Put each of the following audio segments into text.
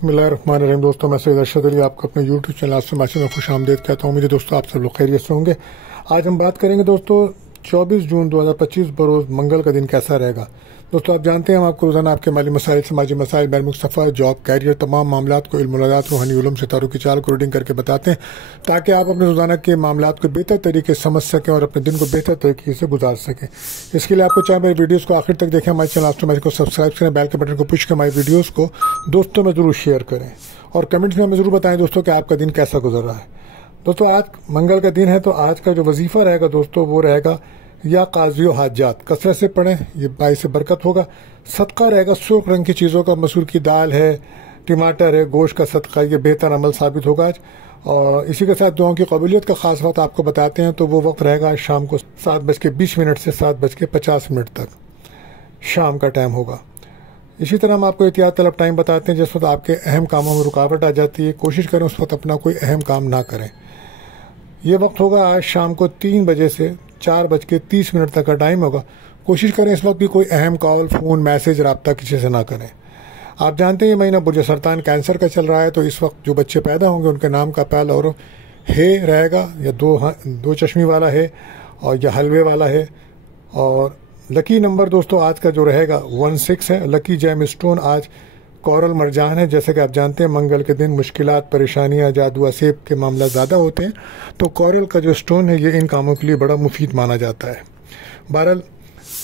बिस्मिल्लाहिर्रहमानिर्रहीम। दोस्तों, मैं सैयद अरशद अली आपको अपने यूट्यूब चैनल से मैसेज में खुश आमदीद कहता हूँ। मुझे दोस्तों आप सब लोग खैरियत से होंगे। आज हम बात करेंगे दोस्तों 24 जून 2025 बरोज़ मंगल का दिन कैसा रहेगा। दोस्तों, आप जानते हैं हम आपको रोजाना आपके माली मसाइल, समाजी मसाइल, बैरमुल्क सफ़र, जॉब, कैरियर, तमाम मामलात को इल्मुलादात, रूहानी उलूम, सितारों की चाल को रीडिंग करके बताते हैं ताकि आप अपने रोजाना के मामलात को बेहतर तरीके से समझ सकें और अपने दिन को बेहतर तरीके से गुजार सकें। इसके लिए आपको चाहे मेरी वीडियोज़ को आखिर तक देखें, हमारे चैनल ऑटोमेटिक को सब्सक्राइब करें, बेल के बटन को पुश करें, हमारी वीडियोज़ को दोस्तों में ज़रूर शेयर करें और कमेंट्स में हमें ज़रूर बताएं दोस्तों कि आपका दिन कैसा गुजर रहा है। दोस्तों, आज मंगल का दिन है तो आज का जो वजीफ़ा रहेगा दोस्तों वो रहेगा या काजियो हाजात, कसरत से पढ़ें, ये बाइस से बरकत होगा। सदका रहेगा सुर्ख रंग की चीज़ों का, मसूर की दाल है, टमाटर है, गोश्त का सदका, ये बेहतर अमल साबित होगा आज। और इसी के साथ दुआओं की काबिलियत का खास वक्त आपको बताते हैं तो वो वक्त रहेगा आज शाम को 7:20 से 7:50 तक शाम का टाइम होगा। इसी तरह हम आपको एहतियात तलब टाइम बताते हैं जिस वक्त आपके अहम कामों में रुकावट आ जाती है, कोशिश करें उस वक्त अपना कोई अहम काम ना करें। ये वक्त होगा आज शाम को 3 बजे से 4:30 तक का टाइम होगा। कोशिश करें इस वक्त भी कोई अहम कॉल, फ़ोन, मैसेज, रब्ता किसी से ना करें। आप जानते हैं ये महीना बुर्ज सरतान कैंसर का चल रहा है तो इस वक्त जो बच्चे पैदा होंगे उनके नाम का पहला हरुफ हे रहेगा, या दो चश्मी वाला है और या हलवे वाला है। और लकी नंबर दोस्तों आज का जो रहेगा 16 है। लकी जेम स्टोन आज कोरल मरजान है। जैसे कि आप जानते हैं मंगल के दिन मुश्किलात, परेशानियां, जादू, असेब के मामला ज़्यादा होते हैं तो कोरल का जो स्टोन है ये इन कामों के लिए बड़ा मुफीद माना जाता है। बहरहाल,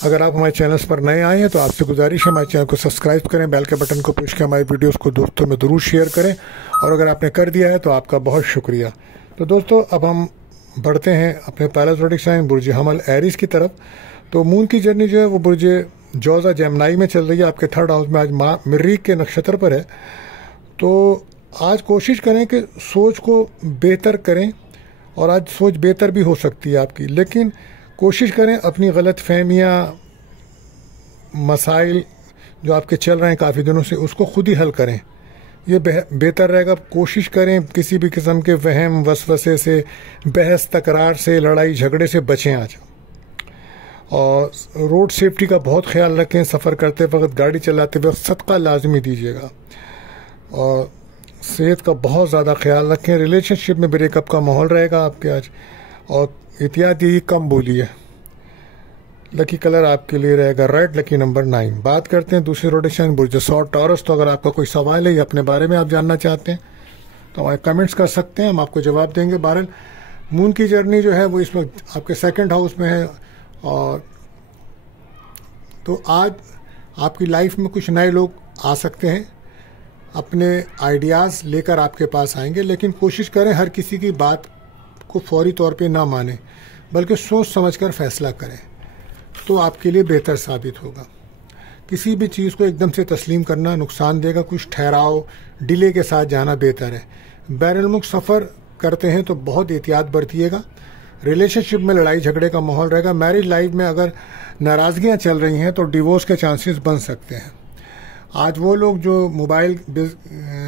अगर आप हमारे चैनल पर नए आए हैं तो आपसे गुजारिश है हमारे चैनल को सब्सक्राइब करें, बेल के बटन को पुश करें, हमारी वीडियोस को दोस्तों में ज़रूर शेयर करें और अगर आपने कर दिया है तो आपका बहुत शुक्रिया। तो दोस्तों, अब हम बढ़ते हैं अपने पहला ज़ोडिक साइन बुर्ज हमल एरीज की तरफ। तो मून की जर्नी जो है वो बुर्ज जोज़ा जेमनाई में चल रही है, आपके 3rd हाउस में। आज माँ मरीख के नक्षत्र पर है तो आज कोशिश करें कि सोच को बेहतर करें और आज सोच बेहतर भी हो सकती है आपकी, लेकिन कोशिश करें अपनी गलत फहमियाँ, मसाइल जो आपके चल रहे हैं काफ़ी दिनों से उसको खुद ही हल करें, ये बेहतर रहेगा। कोशिश करें किसी भी किस्म के वहम वसवसे से, बहस तकरार से, लड़ाई झगड़े से बचें आज। और रोड सेफ्टी का बहुत ख्याल रखें, सफ़र करते वक्त, गाड़ी चलाते वक्त सदका लाजमी दीजिएगा और सेहत का बहुत ज़्यादा ख्याल रखें। रिलेशनशिप में ब्रेकअप का माहौल रहेगा आपके आज और एहतियात यही कम बोलिए। लकी कलर आपके लिए रहेगा रेड, लकी नंबर 9। बात करते हैं दूसरे रोटेशन बुर्ज सौर टॉरस। तो अगर आपका कोई सवाल है या अपने बारे में आप जानना चाहते हैं तो हमारे कमेंट्स कर सकते हैं, हम आपको जवाब देंगे। बहरहाल, मून की जर्नी जो है वो इस वक्त आपके 2nd हाउस में है और तो आज आपकी लाइफ में कुछ नए लोग आ सकते हैं, अपने आइडियाज़ लेकर आपके पास आएंगे, लेकिन कोशिश करें हर किसी की बात को फौरी तौर पे ना माने बल्कि सोच समझकर फैसला करें तो आपके लिए बेहतर साबित होगा। किसी भी चीज़ को एकदम से तस्लीम करना नुकसान देगा, कुछ ठहराव, डिले के साथ जाना बेहतर है। बैरुल मुल्क सफ़र करते हैं तो बहुत एहतियात बरतिएगा। रिलेशनशिप में लड़ाई झगड़े का माहौल रहेगा। मैरिज लाइफ में अगर नाराज़गियाँ चल रही हैं तो डिवोर्स के चांसेस बन सकते हैं। आज वो लोग जो मोबाइल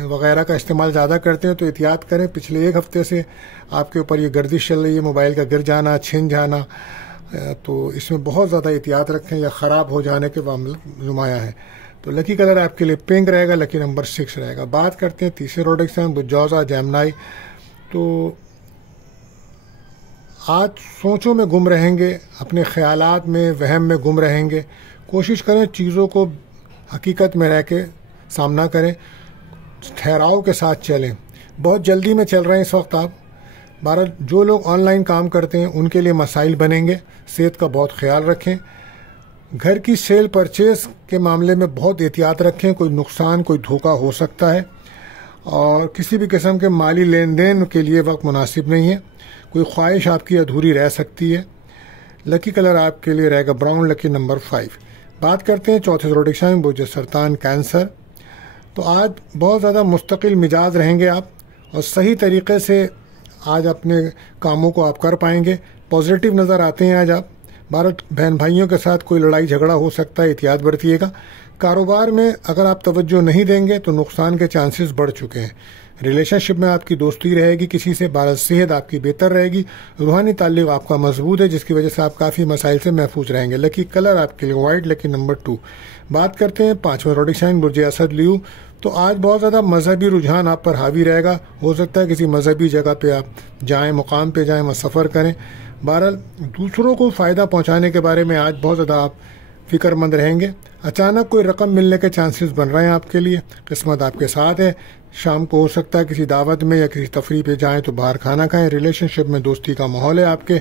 वगैरह का इस्तेमाल ज़्यादा करते हैं तो एहतियात करें। पिछले 1 हफ्ते से आपके ऊपर ये गर्दिश चल रही है, मोबाइल का गिर जाना, छिन जाना, तो इसमें बहुत ज़्यादा एहतियात रखें या ख़राब हो जाने के मामले नुमाया है। तो लकी कलर आपके लिए पिंक रहेगा, लकी नंबर 6 रहेगा। बात करते हैं तीसरे रोडेक साइन जोज़ा जेमनाई। तो आज सोचों में गुम रहेंगे, अपने ख्यालात में, वहम में गुम रहेंगे। कोशिश करें चीज़ों को हकीकत में रह के सामना करें, ठहराव के साथ चलें। बहुत जल्दी में चल रहे हैं इस वक्त आप। भारत जो लोग ऑनलाइन काम करते हैं उनके लिए मसाइल बनेंगे। सेहत का बहुत ख्याल रखें। घर की सेल परचेज के मामले में बहुत एहतियात रखें, कोई नुकसान, कोई धोखा हो सकता है और किसी भी किस्म के माली लेन देन के लिए वक्त मुनासिब नहीं है। कोई ख्वाहिश आपकी अधूरी रह सकती है। लकी कलर आपके लिए रहेगा ब्राउन, लकी नंबर 5। बात करते हैं चौथे रोटेशन में बुर्ज सरतान कैंसर। तो आज बहुत ज़्यादा मुस्तकिल मिजाज रहेंगे आप और सही तरीके से आज अपने कामों को आप कर पाएंगे। पॉजिटिव नज़र आते हैं आज आप। भारत बहन भाइयों के साथ कोई लड़ाई झगड़ा हो सकता है, एहतियात बरतिएगा। कारोबार में अगर आप तवज्जो नहीं देंगे तो नुकसान के चांसेस बढ़ चुके हैं। रिलेशनशिप में आपकी दोस्ती रहेगी किसी से, बारह सेहत आपकी बेहतर रहेगी, रूहानी ताल्लुक आपका मजबूत है, जिसकी वजह से आप काफ़ी मसाइल से महफूज रहेंगे। लकी कलर आपके लिए वाइट, लकी नंबर 2। बात करते हैं 5वां रोडिक साइन बुर्ज असद लियो। तो आज बहुत ज़्यादा मजहबी रुझान आप पर हावी रहेगा। हो सकता है किसी मजहबी जगह पे आप जाएं, मुकाम पे जाएं, वहाँ सफ़र करें। बहरहाल दूसरों को फ़ायदा पहुँचाने के बारे में आज बहुत ज़्यादा आप फिक्रमंद रहेंगे। अचानक कोई रकम मिलने के चांसेस बन रहे हैं आपके लिए। किस्मत आपके साथ है। शाम को हो सकता है किसी दावत में या किसी तफरी पे जाएं तो बाहर खाना खाएं। रिलेशनशिप में दोस्ती का माहौल है आपके।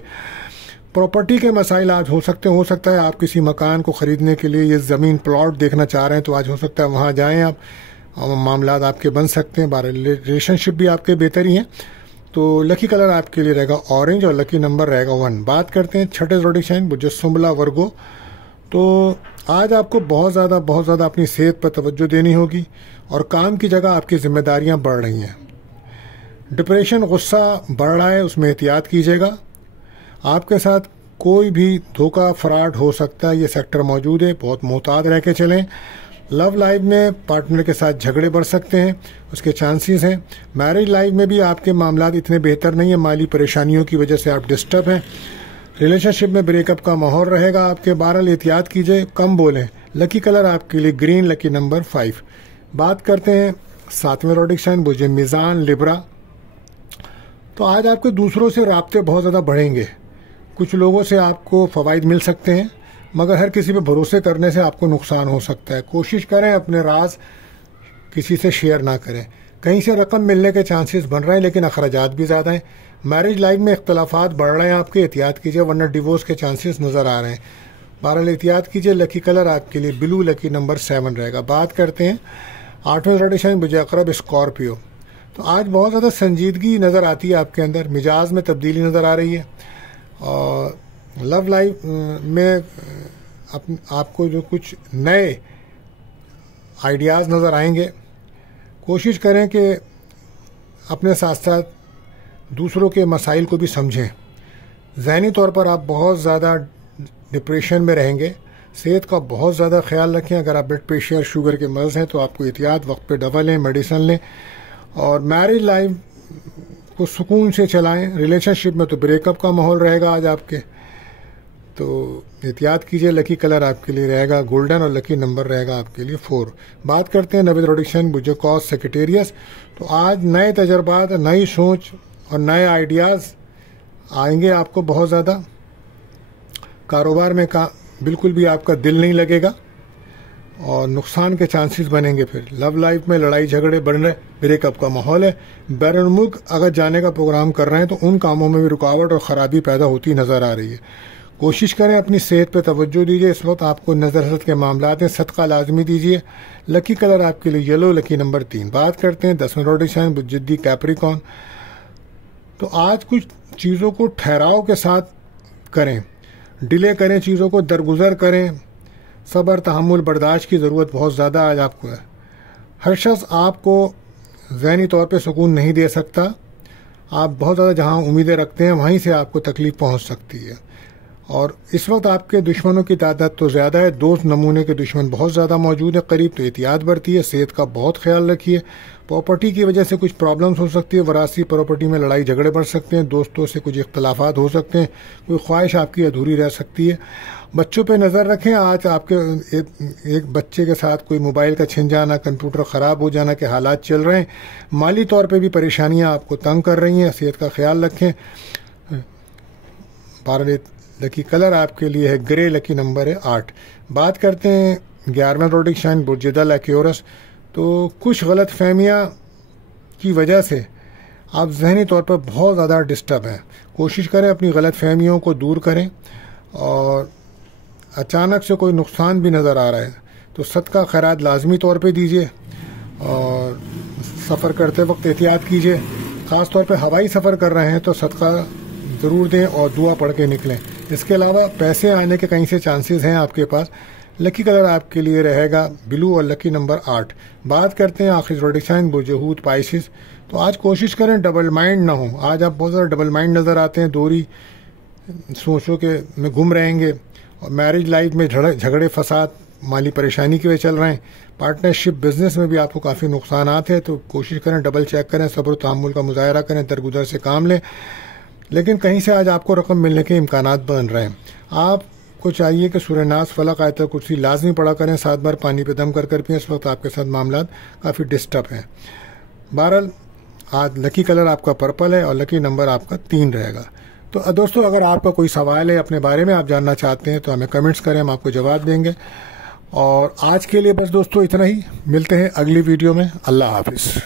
प्रॉपर्टी के मसाइल आज हो सकता है आप किसी मकान को ख़रीदने के लिए ये ज़मीन प्लॉट देखना चाह रहे हैं तो आज हो सकता है वहाँ जाएँ आप, मामलात आपके बन सकते हैं। रिलेशनशिप भी आपके बेहतर ही हैं। तो लकी कलर आपके लिए रहेगा ऑरेंज और लकी नंबर रहेगा 1। बात करते हैं 6ठे ज़ोडिक साइन बुर्ज सुंबला वर्गो। तो आज आपको बहुत ज़्यादा अपनी सेहत पर तवज्जो देनी होगी और काम की जगह आपकी जिम्मेदारियां बढ़ रही हैं। डिप्रेशन, गुस्सा बढ़ रहा है, उसमें एहतियात कीजिएगा। आपके साथ कोई भी धोखा फ्रॉड हो सकता है, ये सेक्टर मौजूद है, बहुत मोहतात रह के चलें। लव लाइफ में पार्टनर के साथ झगड़े बढ़ सकते हैं, उसके चांसेस हैं। मैरिज लाइफ में भी आपके मामलात इतने बेहतर नहीं है, माली परेशानियों की वजह से आप डिस्टर्ब हैं। रिलेशनशिप में ब्रेकअप का माहौल रहेगा आपके। बहरहाल एहतियात कीजिए, कम बोलें। लकी कलर आपके लिए ग्रीन, लकी नंबर 5। बात करते हैं 7वें ज़ोडिक साइन बुर्ज मीज़ान लिब्रा। तो आज आपके दूसरों से राब्ते बहुत ज़्यादा बढ़ेंगे। कुछ लोगों से आपको फ़वाइद मिल सकते हैं, मगर हर किसी पे भरोसे करने से आपको नुकसान हो सकता है। कोशिश करें अपने राज किसी से शेयर ना करें। कहीं से रकम मिलने के चांसेस बन रहे हैं, लेकिन अखराजात भी ज़्यादा हैं। मैरिज लाइफ में इख्तलाफात बढ़ रहे हैं आपके, एहतियात कीजिए वरना डिवोर्स के चांसेस नज़र आ रहे हैं। बहरहाल एहतियात कीजिए। लकी कलर आपके लिए ब्लू, लकी नंबर 7 रहेगा। बात करते हैं 8वें ज़ोडिक साइन बुर्ज अक़रब स्कॉर्पियो। तो आज बहुत ज़्यादा संजीदगी नज़र आती है आपके अंदर, मिजाज में तब्दीली नज़र आ रही है और लव लाइफ में आपको जो कुछ नए आइडियाज़ नज़र आएंगे। कोशिश करें कि अपने साथ साथ दूसरों के मसाइल को भी समझें। ज़हनी तौर पर आप बहुत ज़्यादा डिप्रेशन में रहेंगे। सेहत का बहुत ज़्यादा ख्याल रखें। अगर आप ब्लड प्रेशर, शुगर के मर्ज़ हैं तो आपको एहतियात वक्त पे दवा लें, मेडिसिन लें और मैरिज लाइफ को सुकून से चलाएं। रिलेशनशिप में तो ब्रेकअप का माहौल रहेगा आज आपके, तो एहतियात कीजिए। लकी कलर आपके लिए रहेगा गोल्डन और लकी नंबर रहेगा आपके लिए 4। बात करते हैं 9वें ज़ोडिक साइन बुर्ज कॉस सेक्रेटेरियस। तो आज नए तजर्बात, नई सोच और नए आइडियाज़ आएंगे आपको बहुत ज़्यादा। कारोबार में बिल्कुल भी आपका दिल नहीं लगेगा और नुकसान के चांसेस बनेंगे। फिर लव लाइफ में लड़ाई झगड़े बढ़ रहे, ब्रेकअप का माहौल है। बैरून मुल्क अगर जाने का प्रोग्राम कर रहे हैं तो उन कामों में भी रुकावट और ख़राबी पैदा होती नज़र आ रही है। कोशिश करें अपनी सेहत पर तवज्जो दीजिए। इस वक्त आपको नज़र हसद के मामलात हैं, सदका लाजमी दीजिए। लकी कलर आपके लिए येलो, लकी नंबर 3। बात करते हैं 10वें ज़ोडिक साइन बुर्ज जिद्दी कैप्रिकॉर्न। तो आज कुछ चीज़ों को ठहराव के साथ करें, डिले करें, चीज़ों को दरगुजर करें। सब्र, तहम्मुल, बर्दाश्त की ज़रूरत बहुत ज़्यादा आज आपको है। हर शख्स आपको ज़हनी तौर पे सुकून नहीं दे सकता। आप बहुत ज़्यादा जहाँ उम्मीदें रखते हैं वहीं से आपको तकलीफ़ पहुँच सकती है। और इस वक्त आपके दुश्मनों की तादाद तो ज़्यादा है, 2 नमूने के दुश्मन बहुत ज़्यादा मौजूद है करीब, तो एहतियात बरती है। सेहत का बहुत ख्याल रखिए। प्रॉपर्टी की वजह से कुछ प्रॉब्लम्स हो सकती है, वरासी प्रॉपर्टी में लड़ाई झगड़े बढ़ सकते हैं, दोस्तों से कुछ इख्तलाफात हो सकते हैं, कोई ख्वाहिश आपकी अधूरी रह सकती है। बच्चों पे नज़र रखें। आज आपके एक बच्चे के साथ कोई मोबाइल का छिन जाना, कंप्यूटर ख़राब हो जाना के हालात चल रहे हैं। माली तौर पे भी परेशानियां आपको तंग कर रही हैं। सेहत का ख्याल रखें। लकी कलर आपके लिए है ग्रे, लकी नंबर है 8। बात करते हैं 11वें ज़ोडिक साइन बुर्ज दल एक्वेरियस। तो कुछ गलत फहमियाँ की वजह से आप जहनी तौर पर बहुत ज़्यादा डिस्टर्ब हैं। कोशिश करें अपनी गलत फहमियों को दूर करें और अचानक से कोई नुकसान भी नज़र आ रहा है तो सदका खैरात लाजमी तौर पे दीजिए और सफ़र करते वक्त एहतियात कीजिए। ख़ास तौर पे हवाई सफ़र कर रहे हैं तो सदका ज़रूर दें और दुआ पढ़ के निकलें। इसके अलावा पैसे आने के कहीं से चांसेस हैं आपके पास। लकी कलर आपके लिए रहेगा ब्लू और लकी नंबर 8। बात करते हैं आखिरी ज़ोडिक साइन बुर्ज हूत पाइसिस। तो आज कोशिश करें डबल माइंड ना हो। आज आप बहुत ज़्यादा डबल माइंड नज़र आते हैं, दोहरी सोचों के में गुम रहेंगे और मैरिज लाइफ में झगड़े फसाद माली परेशानी की वजह चल रहे हैं। पार्टनरशिप बिजनेस में भी आपको काफ़ी नुकसान हैं, तो कोशिश करें, डबल चेक करें, सब्र तहम्मुल का मुजाहरा करें, दरगुजर से काम लें। लेकिन कहीं से आज आपको रकम मिलने के इम्कानात बन रहे हैं। आपको चाहिए कि सूरह नास, फलक, आयतल कुर्सी लाजमी पढ़ा करें, 7 बार पानी पे दम कर पिए। इस वक्त आपके साथ मामला काफ़ी डिस्टर्ब हैं। बहरहाल आज लकी कलर आपका पर्पल है और लकी नंबर आपका 3 रहेगा। तो दोस्तों, अगर आपका कोई सवाल है, अपने बारे में आप जानना चाहते हैं, तो हमें कमेंट्स करें, हम आपको जवाब देंगे। और आज के लिए बस दोस्तों इतना ही। मिलते हैं अगली वीडियो में। अल्लाह हाफिज़।